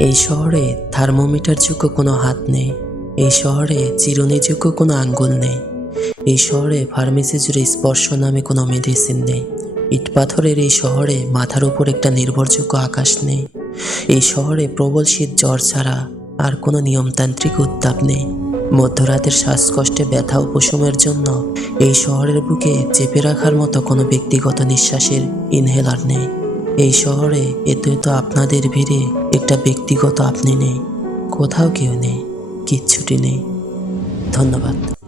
এই শহরে থার্মোমিটার যোগ্য কোনো হাত নেই। এই শহরে চিরুনিযোগ্য কোনো আঙ্গুল নেই। এই শহরে ফার্মেসি জুড়ে স্পর্শ নামে কোনো মেডিসিন নেই। ইট পাথরের এই শহরে মাথার উপর একটা নির্ভরযোগ্য আকাশ নেই। এই শহরে প্রবল শীত জ্বর ছাড়া আর কোনো নিয়মতান্ত্রিক উত্তাপ নেই। মধ্যরাতের শ্বাসকষ্টে ব্যথা উপশমের জন্য এই শহরের বুকে চেপে রাখার মতো কোনো ব্যক্তিগত নিঃশ্বাসের ইনহেলার নেই। এই শহরে এতে তো আপনাদের ভিড়ে একটা ব্যক্তিগত আপনি নেই, কোথাও কেউ নেই, কিচ্ছুটি নেই। ধন্যবাদ।